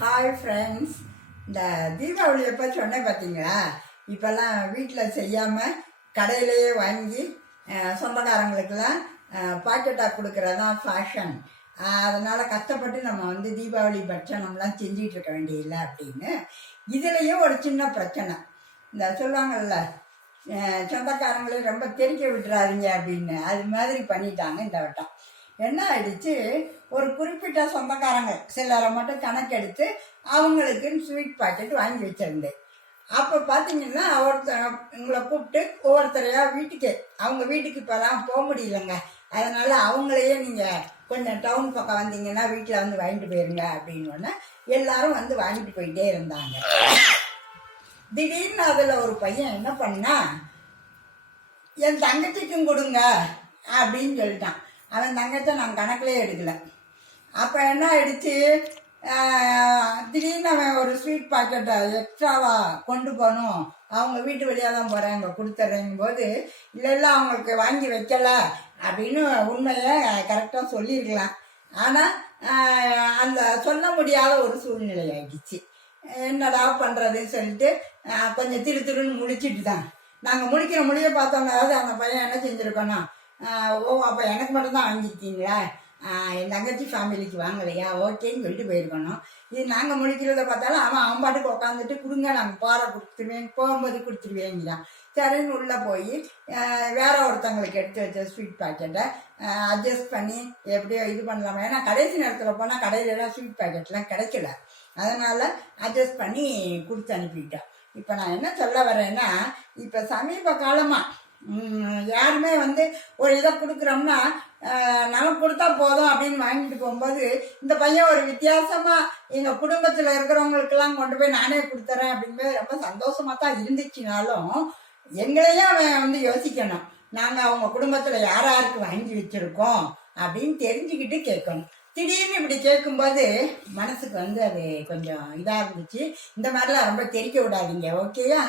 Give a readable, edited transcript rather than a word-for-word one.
Hi friends. இந்த தீபாவளி எப்போ சொன்னேன் பார்த்தீங்களா? இப்போல்லாம் வீட்டில் செய்யாமல் கடையிலேயே வாங்கி சொந்தக்காரங்களுக்கெல்லாம் பாக்கெட்டாக கொடுக்குறதான் ஃபேஷன். அதனால் கஷ்டப்பட்டு நம்ம தீபாவளி பட்சணம்லாம் செஞ்சிட்டு இருக்க வேண்டியதில்லை அப்படின்னு. இதுலேயும் ஒரு சின்ன பிரச்சனை. இந்த சொல்லுவாங்கள்ல, சொந்தக்காரங்களே ரொம்ப தெரிக்க விட்டுறாதீங்க அப்படின்னு, அது மாதிரி பண்ணிட்டாங்க இந்த வட்டம். என்ன ஆயிடுச்சு, ஒரு குறிப்பிட்ட சொந்தக்காரங்க சிலரை மட்டும் கணக்கெடுத்து அவங்களுக்குன்னு ஸ்வீட் பாக்கெட் வாங்கி வச்சிருந்தேன். அப்போ பார்த்தீங்கன்னா உங்களை கூப்பிட்டு ஒவ்வொருத்தரையா அவங்க வீட்டுக்கு இப்போலாம் போக முடியலங்க. அதனால அவங்களையே நீங்கள் கொஞ்சம் டவுன் பக்கம் வந்தீங்கன்னா வீட்டில் வாங்கிட்டு போயிருங்க அப்படின்னு எல்லாரும் வாங்கிட்டு போயிட்டே இருந்தாங்க. திடீர்னு அதில் ஒரு பையன் என்ன பண்ணா, என் தங்கச்சிக்கும் கொடுங்க அப்படின்னு சொல்லிட்டான். அவன் தங்கத்தை நான் கணக்கிலே எடுக்கலை. அப்போ என்ன ஆயிடுச்சு, திடீர்னு அவன் ஒரு ஸ்வீட் பாக்கெட்டை எக்ஸ்ட்ராவாக கொண்டு போகணும், அவங்க வீட்டு வழியாக தான் போகிறாங்க, கொடுத்துட்றேங்கும் போது இல்லை அவங்களுக்கு வாங்கி வைக்கல அப்படின்னு உண்மையை கரெக்டாக சொல்லியிருக்கலாம். ஆனால் அந்த சொல்ல முடியாத ஒரு சூழ்நிலை ஆகிடுச்சு. என்னடா பண்ணுறதுன்னு சொல்லிட்டு கொஞ்சம் திருன்னு முழிச்சிட்டு தான் நாங்கள் முடிய பார்த்தோம்னாவது அந்த பையன் என்ன செஞ்சுருக்கோன்னா, அப்போ எனக்கு மட்டும்தான் வாங்கியிருக்கீங்களா, என் தங்கச்சி ஃபேமிலிக்கு வாங்கலையா, ஓகேன்னு சொல்லிட்டு போயிருக்கணும். இது நாங்கள் முடிக்கிறத பார்த்தாலும் அவன் பாட்டுக்கு உட்காந்துட்டு கொடுங்க, நாங்கள் பாறை கொடுத்துருவேன், போகும்போது கொடுத்துருவேங்கிறான். சரின்னு உள்ளே போய் வேற ஒருத்தவங்களுக்கு எடுத்து வச்ச ஸ்வீட் பாக்கெட்டை அட்ஜஸ்ட் பண்ணி எப்படியோ இது பண்ணலாமா. ஏன்னா கடைசி நேரத்தில் போனால் கடையிலலாம் ஸ்வீட் பாக்கெட்லாம் கிடைக்கல. அதனால் அட்ஜஸ்ட் பண்ணி கொடுத்து அனுப்பிட்டேன். இப்போ நான் என்ன சொல்ல வரேன்னா, இப்போ சமீப காலமாக யாருமே ஒரு இதை கொடுக்குறோம்னா நமக்கு கொடுத்தா போதும் அப்படின்னு வாங்கிட்டு போகும்போது, இந்த பையன் ஒரு வித்தியாசமாக எங்கள் குடும்பத்தில் இருக்கிறவங்களுக்கெல்லாம் கொண்டு போய் நானே கொடுத்துறேன் அப்படிங்கும்போது ரொம்ப சந்தோஷமாக தான் இருந்துச்சுனாலும், எங்களையும் அவன் யோசிக்கணும், நாங்கள் அவங்க குடும்பத்தில் யாருக்கு வாங்கி வச்சுருக்கோம் அப்படின்னு தெரிஞ்சுக்கிட்டு கேட்கணும். திடீர்னு இப்படி கேட்கும்போது மனசுக்கு அது கொஞ்சம் இதாக இருந்துச்சு. இந்த மாதிரிலாம் ரொம்ப தெரிக்க விடாதீங்க, ஓகேயா?